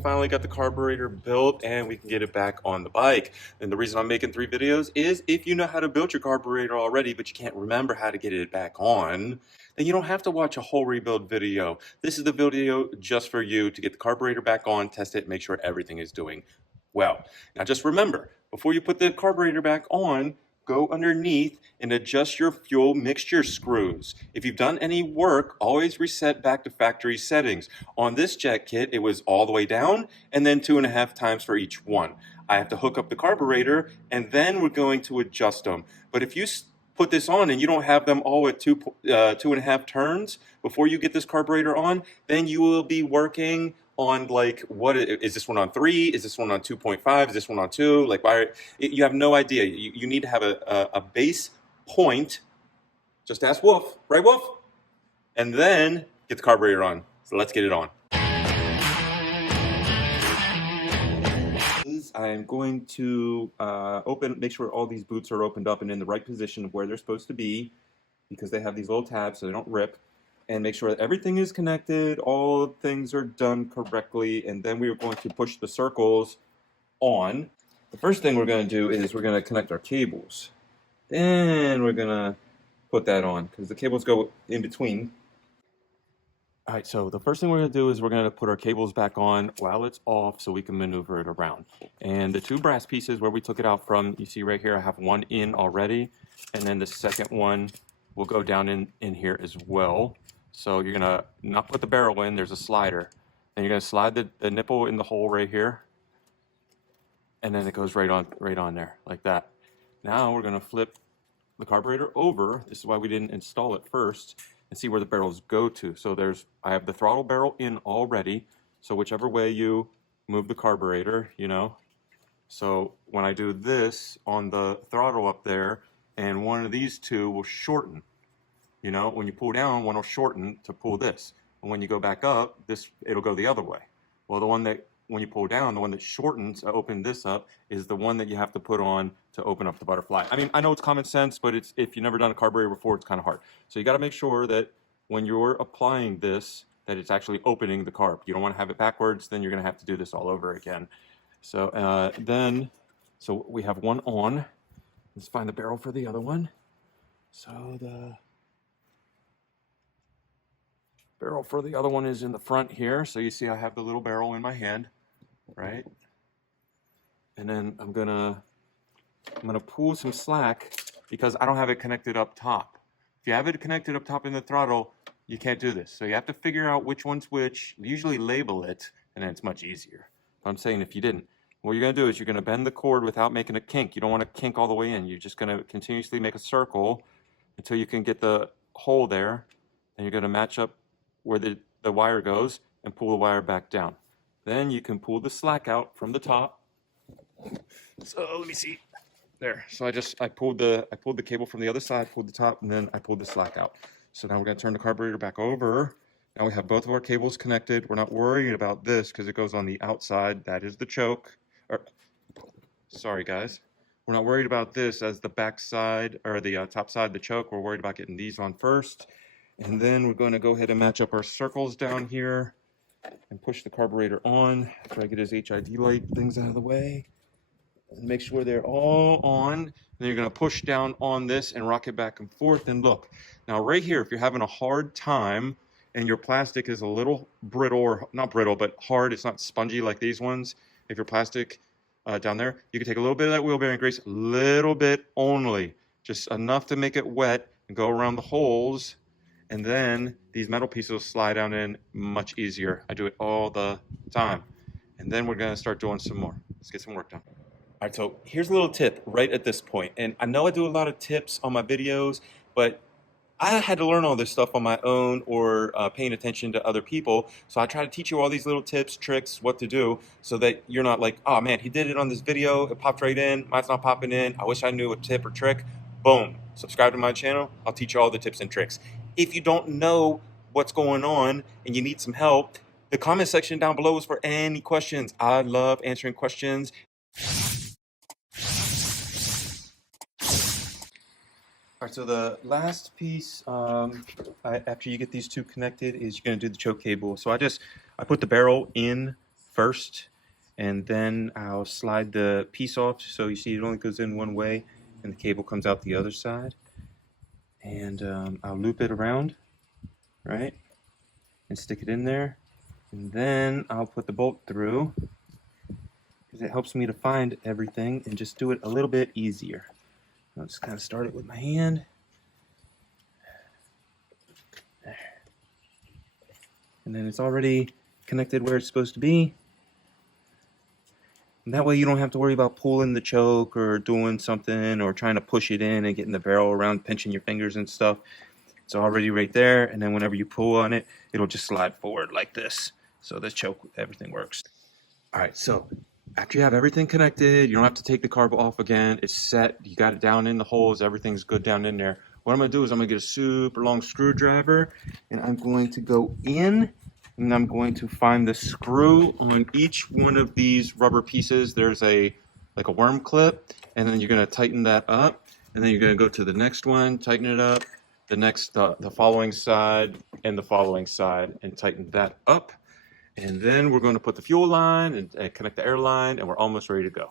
we finally got the carburetor built and we can get it back on the bike. And the reason I'm making 3 videos is if you know how to build your carburetor already, but you can't remember how to get it back on, then you don't have to watch a whole rebuild video. This is the video just for you to get the carburetor back on, test it, make sure everything is doing well. Now just remember, before you put the carburetor back on, go underneath and adjust your fuel mixture screws. If you've done any work, always reset back to factory settings. On this jet kit, it was all the way down and then 2.5 times for each one. I have to hook up the carburetor and then we're going to adjust them. But if you put this on and you don't have them all at 2.5 turns before you get this carburetor on, then you will be working on like, what is this one on 3? Is this one on 2.5? Is this one on 2? Like, you have no idea. You need to have a base point. Just ask Wolf, right, Wolf? And then get the carburetor on. So let's get it on. I'm going to make sure all these boots are opened up and in the right position of where they're supposed to be, because they have these little tabs so they don't rip. And make sure that everything is connected, all things are done correctly, and then we are going to push the circles on. The first thing we're going to do is we're going to connect our cables. Then we're going to put that on, because the cables go in between. All right, so the first thing we're going to do is we're going to put our cables back on while it's off so we can maneuver it around. And the 2 brass pieces where we took it out from, you see right here, I have one in already, and then the second one will go down in here as well. So you're gonna not put the barrel in, there's a slider. And you're gonna slide the nipple in the hole right here. And then it goes right on there, like that. Now we're gonna flip the carburetor over. This is why we didn't install it first, and see where the barrels go to. So I have the throttle barrel in already. So whichever way you move the carburetor, you know. So when I do this on the throttle up there, and one of these two will shorten. You know, when you pull down, one will shorten to pull this. And when you go back up, it'll go the other way. Well, the one that, when you pull down, the one that shortens to open this up is the one that you have to put on to open up the butterfly. I mean, I know it's common sense, but if you've never done a carburetor before, it's kind of hard. So you got to make sure that when you're applying this, that it's actually opening the carb. You don't want to have it backwards, then you're going to have to do this all over again. So so we have one on. Let's find the barrel for the other one. So the barrel for the other one is in the front here. So you see I have the little barrel in my hand, right? And then I'm gonna pull some slack because I don't have it connected up top. If you have it connected up top in the throttle, you can't do this. So you have to figure out which one's which, usually label it, and then it's much easier. But I'm saying if you didn't, what you're gonna do is you're gonna bend the cord without making a kink. You don't want to kink all the way in. You're just gonna continuously make a circle until you can get the hole there, and you're gonna match up where the wire goes and pull the wire back down. Then you can pull the slack out from the top. So let me see. There. So I pulled the cable from the other side, pulled the top, and then I pulled the slack out. So now we're going to turn the carburetor back over. Now we have both of our cables connected. We're not worried about this because it goes on the outside. That is the choke. Sorry guys. We're not worried about this as the back side or the top side, the choke. We're worried about getting these on first. And then we're going to go ahead and match up our circles down here and push the carburetor on after I get his HID light things out of the way. And make sure they're all on. Then you're going to push down on this and rock it back and forth. And look, now right here, if you're having a hard time and your plastic is a little brittle, or not brittle, but hard, it's not spongy like these ones. If your plastic down there, you can take a little bit of that wheel bearing grease, a little bit only, just enough to make it wet and go around the holes. And then these metal pieces will slide down in much easier. I do it all the time. And then we're gonna start doing some more. Let's get some work done. All right, so here's a little tip right at this point. And I know I do a lot of tips on my videos, but I had to learn all this stuff on my own or paying attention to other people. So I try to teach you all these little tips, tricks, what to do so that you're not like, oh man, he did it on this video, it popped right in, mine's not popping in, I wish I knew a tip or trick. Boom, subscribe to my channel, I'll teach you all the tips and tricks. If you don't know what's going on and you need some help, the comment section down below is for any questions. I love answering questions. All right, so the last piece after you get these two connected is you're going to do the choke cable. So I put the barrel in first, and then I'll slide the piece off so you see it only goes in one way and the cable comes out the other side. And I'll loop it around, right, and stick it in there, and then I'll put the bolt through because it helps me to find everything and just do it a little bit easier. I'll just kind of start it with my hand. There. And then it's already connected where it's supposed to be. And that way you don't have to worry about pulling the choke or doing something or trying to push it in and getting the barrel around, pinching your fingers and stuff. It's already right there, and then whenever you pull on it, it'll just slide forward like this. So the choke, everything works. All right, so after you have everything connected, you don't have to take the carb off again. It's set. You got it down in the holes. Everything's good down in there. What I'm going to do is I'm going to get a super long screwdriver, and I'm going to go in, and I'm going to find the screw on each one of these rubber pieces. There's like a worm clip, and then you're going to tighten that up, and then you're going to go to the next one, tighten it up, the following side, and the following side, and tighten that up. And then we're going to put the fuel line and connect the air line, and we're almost ready to go.